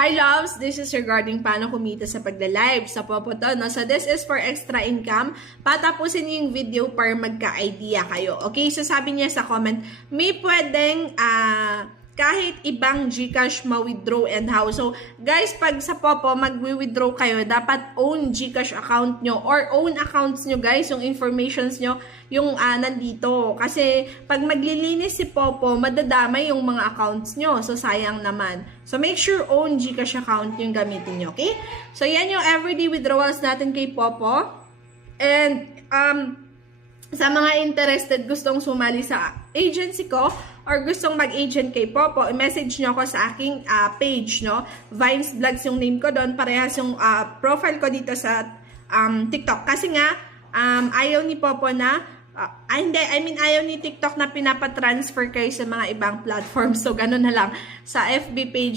Hi loves, this is regarding paano kumita sa pagla-live sa Popo to, no? So this is for extra income. Patapusin niyo yung video para magka-idea kayo. Okay, so sabi niya sa comment, may pwedeng kahit ibang GCash ma-withdraw and how. So, guys, pag sa Popo, mag-withdraw kayo, dapat own GCash account nyo or own accounts nyo, guys, yung informations nyo, yung nandito. Kasi, pag maglilinis si Popo, madadamay yung mga accounts nyo. So, sayang naman. So, make sure own GCash account yung gamitin nyo, okay? So, yan yung everyday withdrawals natin kay Popo. And, sa mga interested, gustong sumali sa agency ko or gustong mag-agent kay Popo, i-message nyo ako sa aking page, no? Vines Vlogs yung name ko doon. Parehas yung profile ko dito sa TikTok. Kasi nga, ayaw ni Popo na, ayaw ni TikTok na pinapatransfer kayo sa mga ibang platforms. So, ganun na lang. Sa FB page,